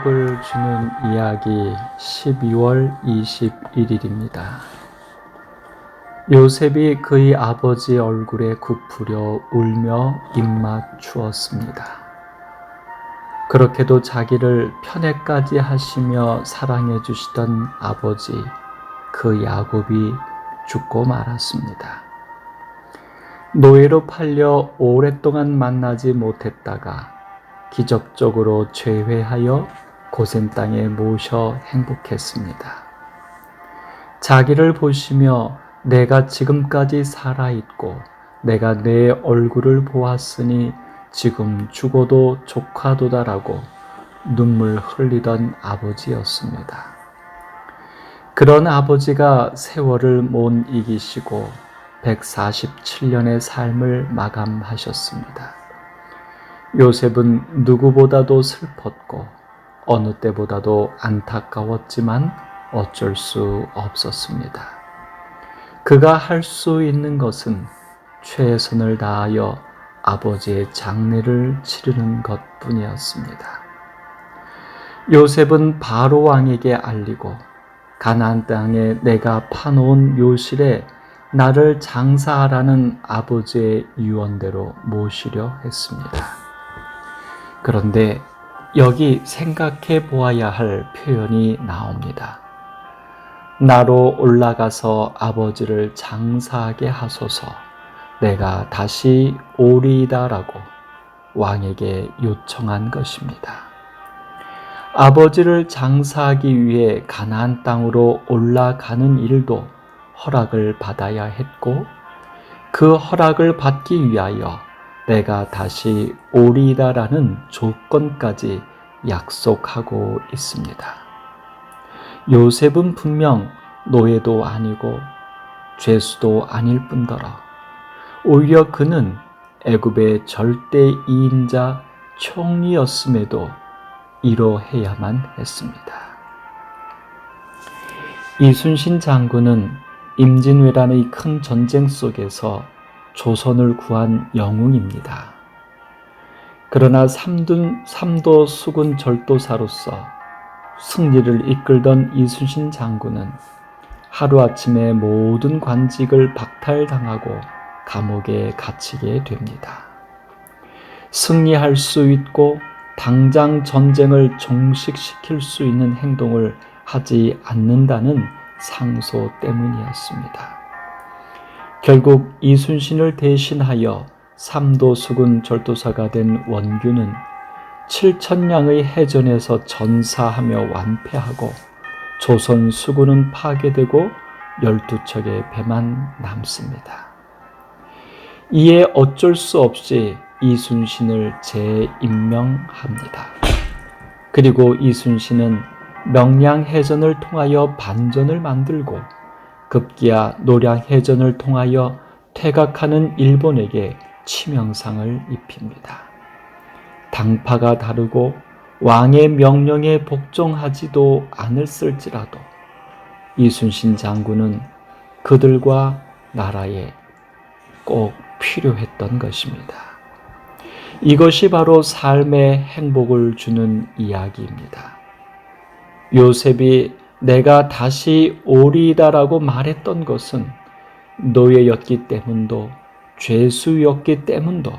행복을 주는 이야기 12월 21일입니다. 요셉이 그의 아버지 얼굴에 굽으려 울며 입맞추었습니다. 그렇게도 자기를 편애까지 하시며 사랑해 주시던 아버지 그 야곱이 죽고 말았습니다. 노예로 팔려 오랫동안 만나지 못했다가 기적적으로 재회하여 고센 땅에 모셔 행복했습니다. 자기를 보시며 내가 지금까지 살아있고 내가 내 얼굴을 보았으니 지금 죽어도 족하도다라고 눈물 흘리던 아버지였습니다. 그런 아버지가 세월을 못 이기시고 147년의 삶을 마감하셨습니다. 요셉은 누구보다도 슬펐고 어느 때보다도 안타까웠지만 어쩔 수 없었습니다. 그가 할 수 있는 것은 최선을 다하여 아버지의 장례를 치르는 것뿐이었습니다. 요셉은 바로 왕에게 알리고 가나안 땅에 내가 파놓은 묘실에 나를 장사하라는 아버지의 유언대로 모시려 했습니다. 그런데 여기 생각해 보아야 할 표현이 나옵니다. 나로 올라가서 아버지를 장사하게 하소서 내가 다시 오리이다라고 왕에게 요청한 것입니다. 아버지를 장사하기 위해 가나안 땅으로 올라가는 일도 허락을 받아야 했고 그 허락을 받기 위하여 내가 다시 오리이다라는 조건까지 약속하고 있습니다. 요셉은 분명 노예도 아니고 죄수도 아닐 뿐더러 오히려 그는 애굽의 절대 이인자 총리였음에도 이러해야만 했습니다. 이순신 장군은 임진왜란의 큰 전쟁 속에서 조선을 구한 영웅입니다. 그러나 삼도 수군 절도사로서 승리를 이끌던 이순신 장군은 하루아침에 모든 관직을 박탈당하고 감옥에 갇히게 됩니다. 승리할 수 있고 당장 전쟁을 종식시킬 수 있는 행동을 하지 않는다는 상소 때문이었습니다. 결국 이순신을 대신하여 삼도 수군 절도사가 된 원균은 7,000량의 해전에서 전사하며 완패하고 조선 수군은 파괴되고 12척의 배만 남습니다. 이에 어쩔 수 없이 이순신을 재임명합니다. 그리고 이순신은 명량해전을 통하여 반전을 만들고 급기야 노량해전을 통하여 퇴각하는 일본에게 치명상을 입힙니다. 당파가 다르고 왕의 명령에 복종하지도 않았을지라도 이순신 장군은 그들과 나라에 꼭 필요했던 것입니다. 이것이 바로 삶의 행복을 주는 이야기입니다. 요셉이 내가 다시 오리이다라고 말했던 것은 노예였기 때문도 죄수였기 때문도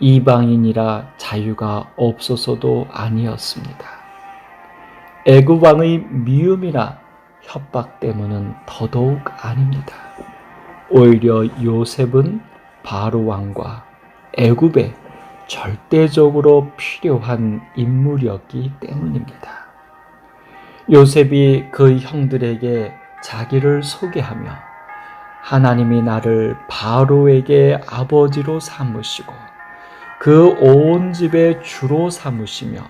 이방인이라 자유가 없어서도 아니었습니다. 애굽 왕의 미움이나 협박 때문은 더더욱 아닙니다. 오히려 요셉은 바로 왕과 애굽에 절대적으로 필요한 인물이었기 때문입니다. 요셉이 그 형들에게 자기를 소개하며 하나님이 나를 바로에게 아버지로 삼으시고 그 온 집의 주로 삼으시며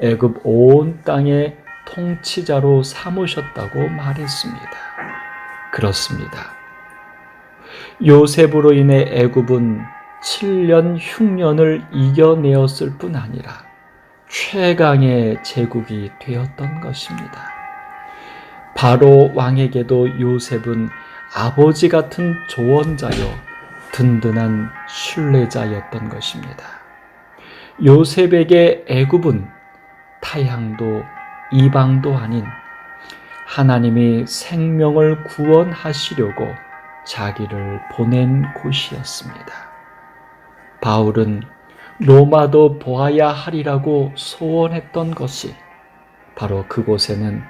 애굽 온 땅의 통치자로 삼으셨다고 말했습니다. 그렇습니다. 요셉으로 인해 애굽은 7년 흉년을 이겨내었을 뿐 아니라 최강의 제국이 되었던 것입니다. 바로 왕에게도 요셉은 아버지 같은 조언자요 든든한 신뢰자였던 것입니다. 요셉에게 애굽은 타향도 이방도 아닌 하나님이 생명을 구원하시려고 자기를 보낸 곳이었습니다. 바울은 로마도 보아야 하리라고 소원했던 것이 바로 그곳에는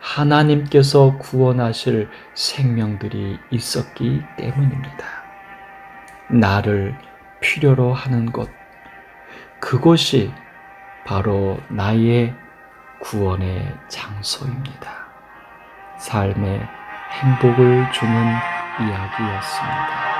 하나님께서 구원하실 생명들이 있었기 때문입니다. 나를 필요로 하는 곳, 그곳이 바로 나의 구원의 장소입니다. 삶의 행복을 주는 이야기였습니다.